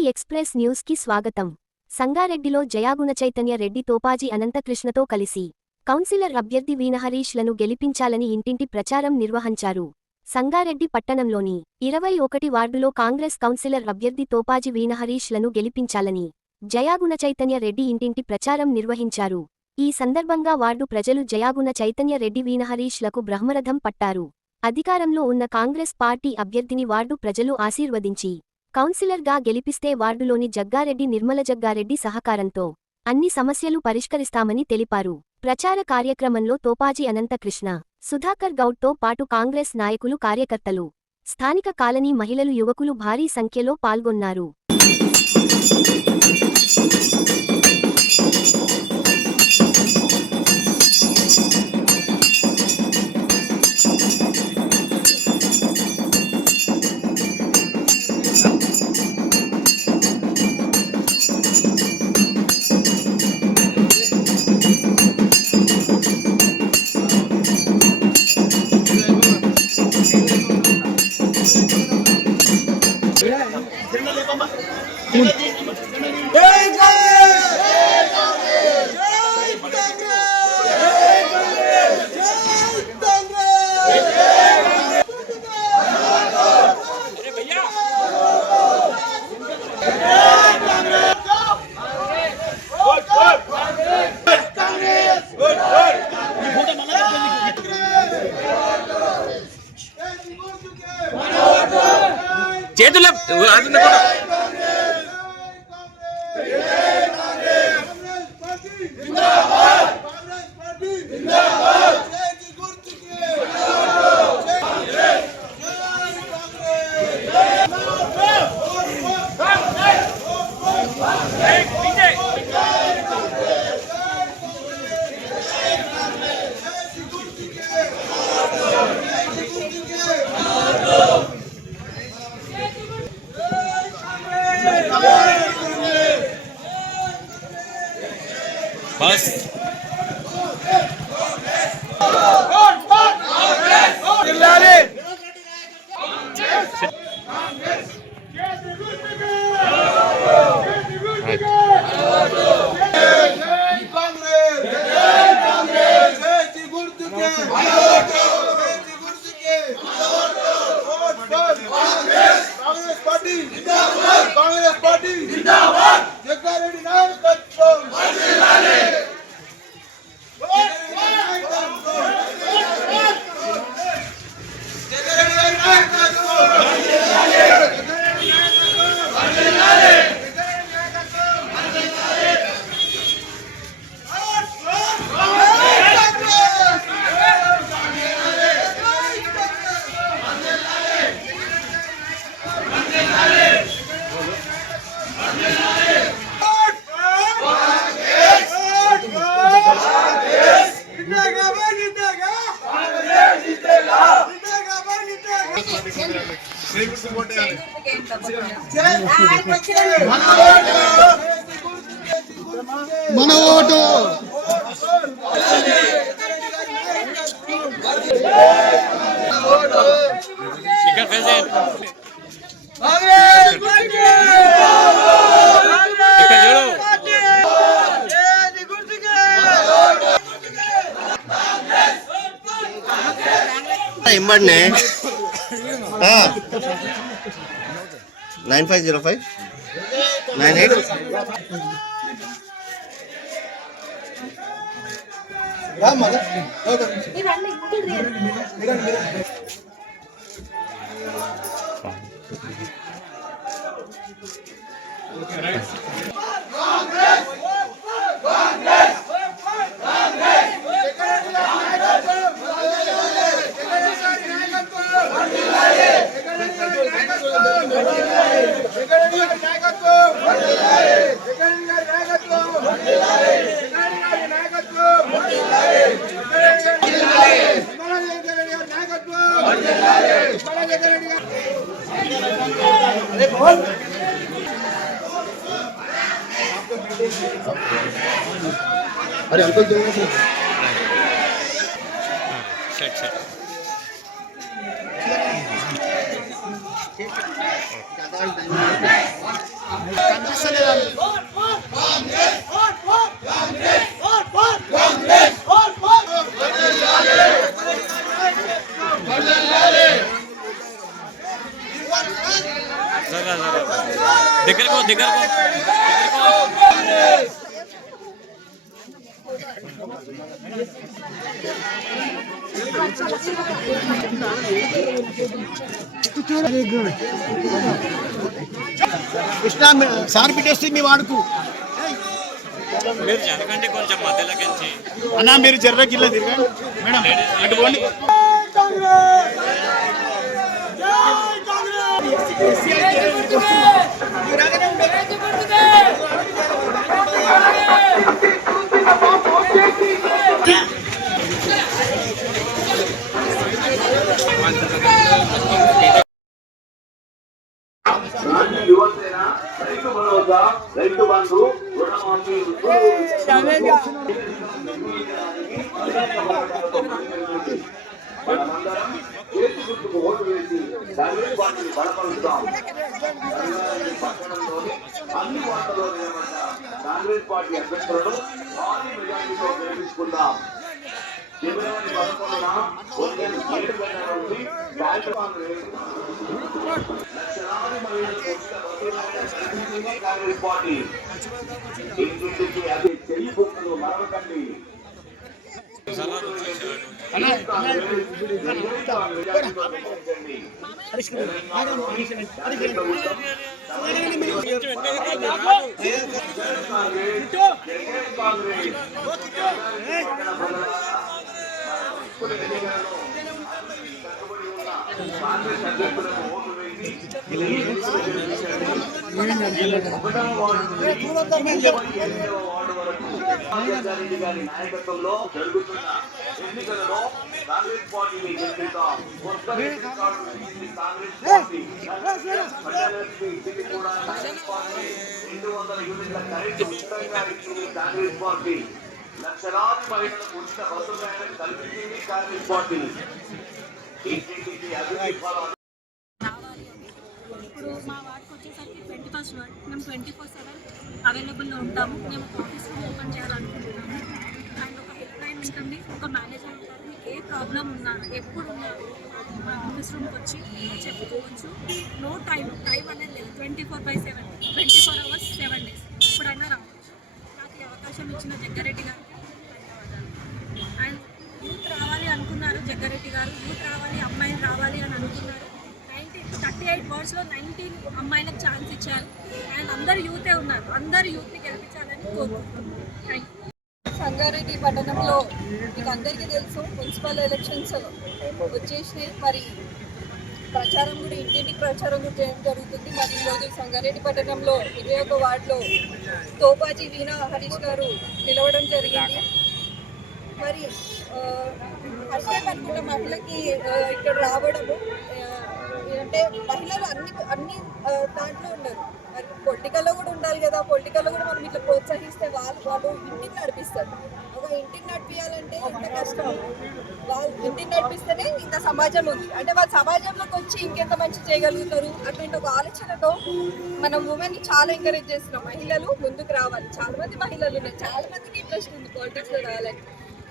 TV express news కి స్వాగతం. సంగారెడ్డిలో జయాగుణ చైతన్య రెడ్డి తోపాజీ అనంతకృష్ణతో కలిసి కౌన్సిలర్ అభ్యర్థి వీణహరీష్ లను గెలిపించాలని ఇంటింటి ప్రచారం నిర్వహించారు. సంగారెడ్డి పట్టణంలోని 21 వార్డులో కాంగ్రెస్ కౌన్సిలర్ అభ్యర్థి తోపాజీ వీణహరీష్ లను గెలిపించాలని జయాగుణ చైతన్య రెడ్డి ఇంటింటి ప్రచారం నిర్వహించారు. ఈ సందర్భంగా వార్డు ప్రజలు జయాగుణ చైతన్య రెడ్డి వీణహరీష్ లకు బ్రహ్మరథం పట్టారు. అధికారంలో ఉన్న కాంగ్రెస్ పార్టీ అభ్యర్థిని వార్డు ప్రజలు ఆశీర్వదించి కౌన్సిలర్గా గెలిపిస్తే వార్డులోని జగ్గారెడ్డి నిర్మల జగ్గారెడ్డి సహకారంతో అన్ని సమస్యలు పరిష్కరిస్తామని తెలిపారు. ప్రచార కార్యక్రమంలో తోపాజీ అనంతకృష్ణ, సుధాకర్ గౌడ్తో పాటు కాంగ్రెస్ నాయకులు, కార్యకర్తలు, స్థానిక కాలనీ మహిళలు, యువకులు భారీ సంఖ్యలో పాల్గొన్నారు. చేతుల बस कांग्रेस पार्टी जिंदाबाद जग्गारेड्डी नायकत्व వర్ధిల్లాలి जग्गारेड्डी नायकत्व వర్ధిల్లాలి వర్ధిల్లాలి మన ఓటు ఇక్కడ ప్రెసిడెంట్ ఇక్కడ చూడు ఇమ్మడినే 9505 98 अरे अंकल जो सेट దగ్గరకు కృష్ణ సార్ పెట్టేస్తే మీ వాడుకు మీరు జరగండి కొంచెం మధ్యలోకి అన్నా మీరు జర్ర గిల్ల తిరగండి మేడం అటు పోండి యువసేన రైతు భరోసా రైతు బంధు రుణమాఫీ మనమందరం చేతి గుర్తుకు ఓటు వేసి కాంగ్రెస్ పార్టీని బలపరుస్తాం. పట్టణంలోని అన్ని వార్తల్లో నిలబడ్డ కాంగ్రెస్ పార్టీ అభ్యర్థులను భారీ మెజార్టీతో గెలిపించుకుందాం. ఫిబ్రవరి 11న ఉదయం 7 గంటల నుండి లక్షలాది మహిళలకు కాంగ్రెస్ పార్టీ ఇంటింటికి అది చెయ్యి బొక్కలు మరవకండి. కాంగ్రెస్ అభ్యర్థులకు ఓటు వేసి రెడ్డి గారి నాయకత్వంలో జరుగుతున్న ఎన్నికలలో కాంగ్రెస్ పార్టీని గెలిపిద్దాం. కాంగ్రెస్ పార్టీ ఇది కూడా కాంగ్రెస్ పార్టీ 200 యూనిట్ల కరెంటు ఉచితంగా ఇచ్చింది. కాంగ్రెస్ పార్టీ లక్షలాది మహిళలకు ఉచిత బస్సు ప్రయాణం కల్పించింది. కాంగ్రెస్ పార్టీ ఇంటింటికి అభివృద్ధి ఫలాలు. ఇప్పుడు మా వార్డుకి వచ్చేసరికి 21st వార్డ్ మేము 24/7 అవైలబుల్లో ఉంటాము. మేము ఒక ఆఫీస్ రూమ్ ఓపెన్ చేయాలనుకుంటున్నాము. అండ్ ఒక హెల్ప్ లైన్ ఉంటుంది, ఒక మేనేజర్ ఉంటారు. మీకు ఏ ప్రాబ్లం ఉన్నా ఎప్పుడు ఉన్నారు మా ఆఫీస్ రూమ్కి వచ్చి చెప్పుకోవచ్చు. నో టైం అనేది లేదు. 24/7 24 hours 7 days ఎప్పుడైనా రావచ్చు. నాకు ఈ అవకాశం ఇచ్చిన జగ్గారెడ్డి గారికి ధన్యవాదాలు. అండ్ యూత్ రావాలి అనుకున్నారు జగ్గారెడ్డి గారు, యూత్ రావాలి, అమ్మాయిలు రావాలి అని అనుకున్నారు. 38 వార్డ్స్లో 19 అమ్మాయిలకు ఛాన్స్ ఇచ్చారు. అండ్ అందరు యూతే ఉన్నారు. అందరు యూత్ని గెలిపించాలని కోరుకుంటున్నాను. సంగారెడ్డి పట్టణంలో మీకు అందరికీ తెలుసు మున్సిపల్ ఎలక్షన్స్ వచ్చేసినాయి. మరి ప్రచారం కూడా ఇంటింటికి ప్రచారం కూడా చేయడం జరుగుతుంది. మరి ఈరోజు సంగారెడ్డి పట్టణంలో 21 వార్డులో తోపాజీ వీణా హరీష్ గారు నిలవడం జరిగింది. మరి ఫస్ట్ టైం అనుకున్న మహిళకి ఇక్కడ రావడము అంటే మహిళలు అన్ని దాంట్లో ఉన్నారు. మరి పొలిటికల్లో కూడా ఉండాలి కదా. పొలిటికల్లో కూడా మనం ఇట్లా ప్రోత్సహిస్తే వాళ్ళు ఇంటిని నడిపిస్తారు. ఒక ఇంటిని నడిపించాలంటే ఎంత కష్టం. వాళ్ళు ఇంటిని నడిపిస్తేనే ఇంత సమాజం ఉంది అంటే వాళ్ళు సమాజంలోకి వచ్చి ఇంకెంత మంచి చేయగలుగుతారు. అటువంటి ఒక ఆలోచనతో మనం ఉమెన్ని చాలా ఎంకరేజ్ చేస్తున్నాం. మహిళలు ముందుకు రావాలి. చాలా మంది మహిళలు ఉన్నారు, చాలా మందికి ఇంట్రెస్ట్ ఉంది పాలిటిక్స్లో రావాలని.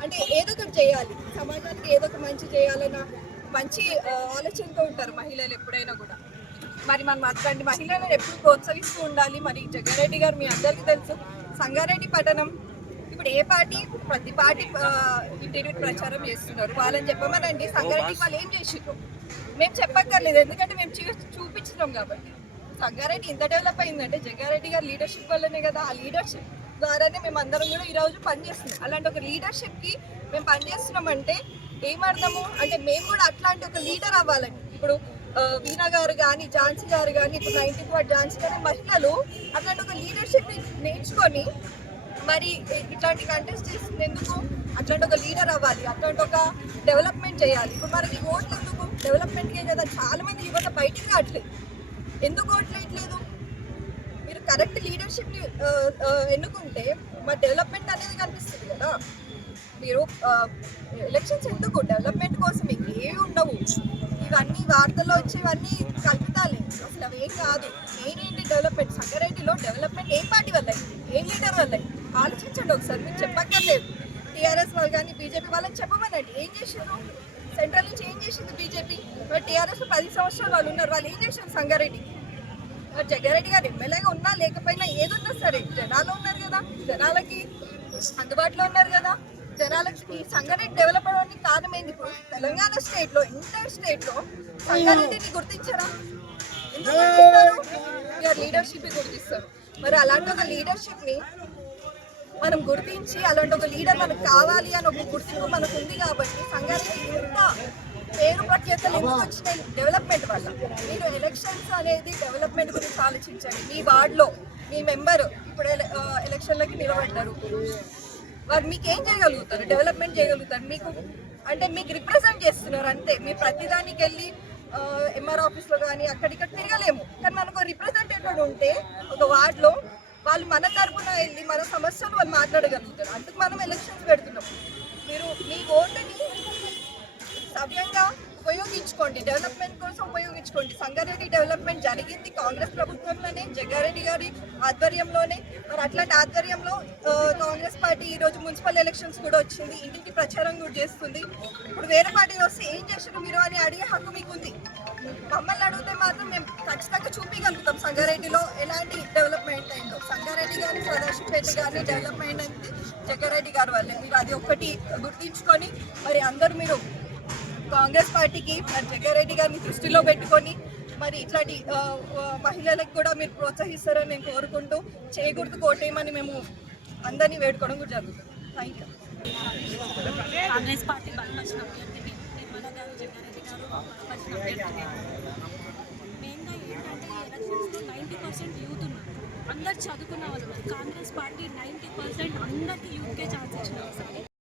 అంటే ఏదో ఒకటి చేయాలి, సమాజానికి ఏదో ఒక మంచి చేయాలన్న మంచి ఆలోచనతో ఉంటారు మహిళలు ఎప్పుడైనా కూడా. మరి మనం అట్లాంటి మహిళలను ఎప్పుడు ప్రోత్సహిస్తూ ఉండాలి. మరి జగ్గారెడ్డి గారు మీ అందరికీ తెలుసు సంగారెడ్డి పట్టణం ఇప్పుడు ఏ పార్టీ ప్రతి పార్టీ ఇంటింటి ప్రచారం చేస్తున్నారు. వాళ్ళని చెప్పమనండి సంగారెడ్డికి వాళ్ళు ఏం చేసిండ్రు మేము చెప్పక్కర్లేదు, ఎందుకంటే మేము చూపించినాం కాబట్టి. సంగారెడ్డి ఇంత డెవలప్ అయిందంటే జగ్గారెడ్డి గారు లీడర్షిప్ వల్లనే కదా. ఆ లీడర్షిప్ ద్వారానే మేము అందరం కూడా ఈరోజు పనిచేస్తున్నాం. అలాంటి ఒక లీడర్షిప్కి మేము పనిచేస్తున్నామంటే ఏమర్థము అంటే మేము కూడా అట్లాంటి ఒక లీడర్ అవ్వాలని. ఇప్పుడు వీణా గారు కానీ ఝాన్సీ గారు కానీ ఇప్పుడు 19th వార్డ్ ఝాన్సీ గారి మహిళలు అట్లాంటి ఒక లీడర్షిప్ నేర్చుకొని మరి ఇట్లాంటి కంటెస్ట్ చేసినందుకు అట్లాంటి ఒక లీడర్ అవ్వాలి, అట్లాంటి ఒక డెవలప్మెంట్ చేయాలి. ఇప్పుడు మనకి ఓట్లు ఎందుకు డెవలప్మెంట్కే కదా. చాలా మంది యువత బయటికి రావట్లేదు. ఎందుకు ఓట్లు వేయట్లేదు? మీరు కరెక్ట్ లీడర్షిప్ని ఎన్నుకుంటే మరి డెవలప్మెంట్ అనేది కనిపిస్తుంది కదా. మీరు ఎలక్షన్స్ ఎందుకు డెవలప్మెంట్ కోసం మీకు ఏవి ఉండవు. ఇవన్నీ వార్తల్లో వచ్చేవన్నీ కల్పితాలే, అసలు అవి ఏం కాదు. మెయిన్ ఏంటి డెవలప్మెంట్. సంగారెడ్డిలో డెవలప్మెంట్ ఏ పార్టీ వల్ల అయింది, ఏ లీడర్ వల్ల అయింది ఆలోచించండి ఒకసారి. మీరు చెప్పక్కర్లేదు. టీఆర్ఎస్ వాళ్ళు కానీ బీజేపీ వాళ్ళని చెప్పమనండి ఏం చేశారు. సెంట్రల్ నుంచి ఏం చేసింది బీజేపీ? మరి టీఆర్ఎస్ 10 సంవత్సరాలు వాళ్ళు ఉన్నారు, వాళ్ళు ఏం చేశారు సంగారెడ్డి? మరి జగ్గారెడ్డి గారు ఎమ్మెల్యేగా ఉన్నా లేకపోయినా ఏదున్నా సరే జనాలు ఉన్నారు కదా, జనాలకి అందుబాటులో ఉన్నారు కదా. జనాలకి ఈ సంగారెడ్డి డెవలప్ అవడానికి కారణం ఏంది? ఇప్పుడు తెలంగాణ స్టేట్లో, ఎంటైర్ స్టేట్లో సంగారెడ్డిని గుర్తించారా? ఎందుకు గుర్తిస్తారు? లీడర్షిప్ గుర్తిస్తారు. మరి అలాంటి ఒక లీడర్షిప్ని మనం గుర్తించి అలాంటి ఒక లీడర్ మనకు కావాలి అని ఒక గుర్తింపు మనకు ఉంది కాబట్టి సంగారెడ్డి ఇంత పేరు ప్రఖ్యాతలు ఎందుకు వచ్చినాయి? డెవలప్మెంట్ వల్ల. మీరు ఎలక్షన్స్ అనేది డెవలప్మెంట్ గురించి ఆలోచించండి. మీ వార్డులో మీ మెంబరు ఇప్పుడు ఎలక్షన్లకి నిలబడ్డారు, వారు మీకు ఏం చేయగలుగుతారు? డెవలప్మెంట్ చేయగలుగుతారు. మీకు అంటే మీకు రిప్రజెంట్ చేస్తున్నారు అంతే. మీ ప్రతిదానికి వెళ్ళి ఎంఆర్ ఆఫీస్లో కానీ అక్కడిక్కడ తిరగలేము, కానీ మనకు రిప్రజెంటేటివ్ ఉంటే ఒక వార్డులో వాళ్ళు మన తరపున వెళ్ళి మన సమస్యలు వాళ్ళు మాట్లాడగలుగుతారు. అందుకు మనం ఎలక్షన్స్ పెడుతున్నాం. మీరు మీ ఓటుని సవ్యంగా ఉపయోగించుకోండి, డెవలప్మెంట్ కోసం ఉపయోగించుకోండి. సంగారెడ్డి డెవలప్మెంట్ జరిగింది కాంగ్రెస్ ప్రభుత్వంలోనే, జగ్గారెడ్డి గారి ఆధ్వర్యంలోనే. మరి అట్లాంటి ఆధ్వర్యంలో కాంగ్రెస్ పార్టీ ఈరోజు మున్సిపల్ ఎలక్షన్స్ కూడా వచ్చింది, ఇంటింటి ప్రచారం కూడా చేస్తుంది. ఇప్పుడు వేరే పార్టీ వస్తే ఏం చేశారు మీరు అని అడిగే హక్కు మీకు ఉంది. మమ్మల్ని అడిగితే మాత్రం మేము ఖచ్చితంగా చూపించగలుగుతాం సంగారెడ్డిలో ఎలాంటి డెవలప్మెంట్ అయిందో. సంగారెడ్డి కానీ సదాశివపేట కానీ డెవలప్మెంట్ అయింది జగ్గారెడ్డి గారి వల్లే. మీరు అది ఒక్కటి గుర్తించుకొని మరి అందరూ మీరు కాంగ్రెస్ పార్టీకి మరి జగ్గారెడ్డి గారిని దృష్టిలో పెట్టుకొని మరి ఇట్లాంటి మహిళలకు కూడా మీరు ప్రోత్సహిస్తారని నేను కోరుకుంటూ చేయకూడదు కోటేయమని మేము అందరినీ వేడుకోవడం కూడా జరుగుతుంది. Thank you. కాంగ్రెస్ పార్టీ బలపరిచిన అభ్యర్థి నిర్మల గారు, జగ్గారెడ్డి గారు బలపరిచిన అభ్యర్థి. మెయిన్గా ఏంటంటే ఈ ఎలక్షన్స్లో 90% యూత్ ఉన్నారు, అందరు చదువుకున్న వాళ్ళు. కాంగ్రెస్ పార్టీ 90% అందరికీ యూత్కే ఛాన్స్ ఇచ్చిన ఈసారి.